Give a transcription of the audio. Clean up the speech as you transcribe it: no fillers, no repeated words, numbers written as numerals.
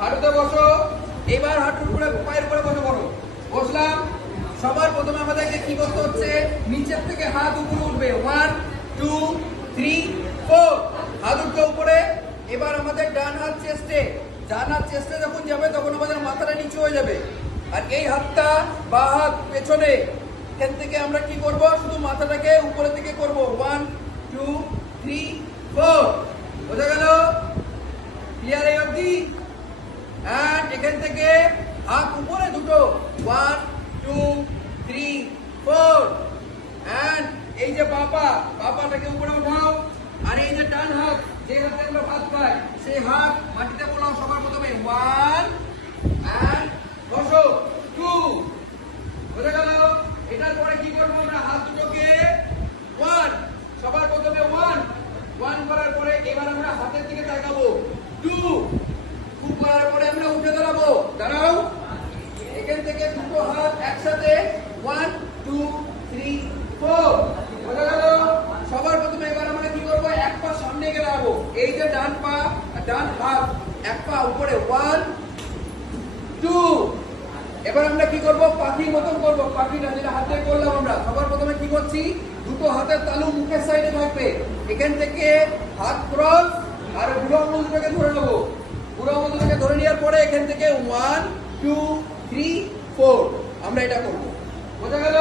হাঁটুতে বসো। এবার হাঁটুর উপরে পায়ের উপরে বসে পড়ো। বসলাম। সবার প্রথমে আমাদেরকে কি করতে হচ্ছে, নিচের থেকে হাত উপরে উঠবে। 1 2 3 4 হাত উঠবে উপরে। এবার আমাদের ডান হাত চেস্টে, ডান হাত চেস্টে যখন যাবে তখন আমাদের মাথাটা নিচু হয়ে যাবে। আর এই হাতটা বা হাত পেছনে, এখান থেকে আমরা কি করব, শুধু মাথাটাকে উপরের দিকে করব। 1 2 3 4 বোঝা গেল? ক্লিয়ার এই অবধি? এন্ড এখান থেকে হাত উপরে দুটো। 1 2 3 4 এন্ড এই যে পাটাকে উপরে উঠাও। আর এই যে ডান হাত, যে হাতে আমরা ভাত খাই, সেই হাত মাটিতে বোলাও সবার প্রথমে। 1 এন্ড বসো। 2 বোঝা গেল? এটার পরে কি করবো আমরা, হাত দুটোকে 1 সবার প্রথমে 1 করার পরে এবার আমরা হাতের দিকে তাকাবো। 2 করার পরে আমরা উঠে দাঁড়াবো। দাঁড়াও। এখান থেকে দুটো হাত একসাথে 1 2 3 4 বোঝা গেল? সবার প্রথমে এবার আমরা কি করবো, এক পা সামনে গিয়ে দাঁড়াবো। এই যে ডান পা, ডান হাত, এক পা উপরে। 1 2 এবার আমরা কি করব, পাখির মতন করব। পাখিটা যেটা হাতে করলাম আমরা, সবার প্রথমে কি করছি, দুটো হাতের তালু মুখের সাইডে থাকবে। এখান থেকে হাত ক্রস আর বুড়ো আঙুল দুটোকে ধরে নেবো। বুড়ো আঙুল দুটোকে ধরে নেওয়ার পরে এখান থেকে 1 2 3 4 আমরা এটা করবো। বোঝা গেল?